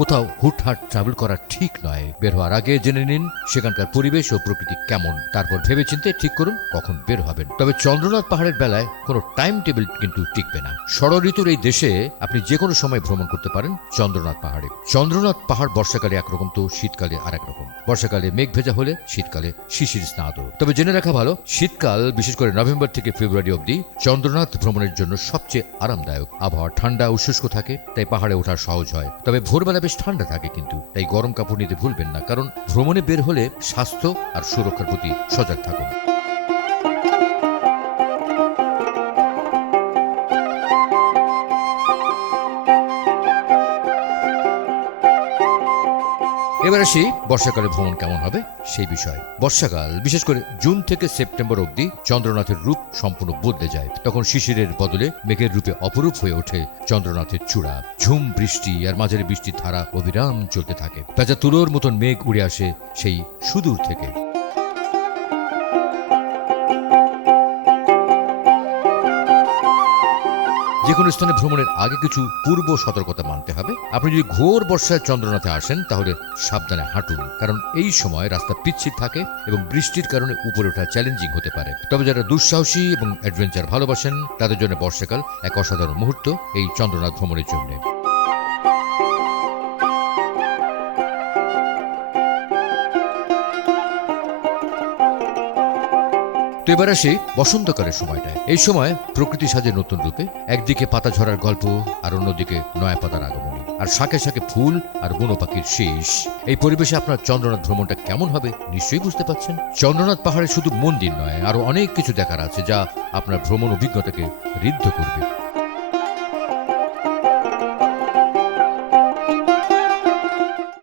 কোথাও হুটহাট ট্রাভেল করা ঠিক নয়। বের হওয়ার আগে জেনে নিন সেখানকার পরিবেশ ও প্রকৃতি কেমন। তারপর ভেবেচিন্তে ঠিক করুন কখন বের হবেন। তবে চন্দ্রনাথ পাহাড়ের বেলায় কোনো টাইম টেবিল কিন্তু টিকবে না। ষড় ঋতুর এই দেশে আপনি যে কোনো সময় ভ্রমণ করতে পারেন চন্দ্রনাথ পাহাড়ে। চন্দ্রনাথ পাহাড় বর্ষাকালে একরকম তো শীতকালে আর একরকম বর্ষাকালে মেঘ ভেজা হলে শীতকালে শিশির স্নাত। তবে জেনে রাখা ভালো, শীতকাল, বিশেষ করে নভেম্বর থেকে ফেব্রুয়ারি অবধি চন্দ্রনাথ ভ্রমণের জন্য সবচেয়ে আরামদায়ক। আবহাওয়া ঠান্ডা ও শুষ্ক থাকে, তাই পাহাড়ে ওঠা সহজ হয়। তবে ভোরবেলা বেশ ঠান্ডা থাকে কিন্তু। তাই গরম কাপড় নিতে ভুলবেন না, কারণ ভ্রমণে বের হলে স্বাস্থ্য আর সুরক্ষার প্রতি সজাগ থাকুন। এবার আসি বর্ষাকালে ভ্রমণ কেমন হবে সেই বিষয়ে। বর্ষাকাল, বিশেষ করে জুন থেকে সেপ্টেম্বর অবধি চন্দ্রনাথের রূপ সম্পূর্ণ বদলে যায়। তখন শিশিরের বদলে মেঘের রূপে অপরূপ হয়ে ওঠে চন্দ্রনাথের চূড়া। ঝুম বৃষ্টি আর মাঝের বৃষ্টির ধারা অবিরাম চলতে থাকে। তাজা তুলোর মতন মেঘ উড়ে আসে সেই সুদূর থেকে। যে কোনো স্থানে ভ্রমণের আগে কিছু পূর্ব সতর্কতা মানতে হবে। আপনি যদি ঘোর বর্ষায় চন্দ্রনাথে আসেন, তাহলে সাবধানে হাঁটুন, কারণ এই সময় রাস্তা পিচ্ছিল থাকে এবং বৃষ্টির কারণে উপরে ওঠা চ্যালেঞ্জিং হতে পারে। তবে যারা দুঃসাহসী এবং অ্যাডভেঞ্চার ভালোবাসেন, তাদের জন্য বর্ষাকাল এক অসাধারণ মুহূর্ত এই চন্দ্রনাথ ভ্রমণের জন্য। তো এবার আসি বসন্তকালের সময়টায়। এই সময় প্রকৃতি সাজে নতুন রূপে। একদিকে পাতা ঝরার গল্প, আর অন্যদিকে নয়া পাতার আগমনী। আর শাকে শাকে ফুল আর বুনো পাখির শেষ। এই পরিবেশে আপনার চন্দ্রনাথ ভ্রমণটা কেমন হবে, নিশ্চয়ই বুঝতে পারছেন? চন্দ্রনাথ পাহাড়ে শুধু মন্দির নয়, আরও অনেক কিছু দেখার আছে, যা আপনার ভ্রমণ অভিজ্ঞতাকে ঋদ্ধ করবে।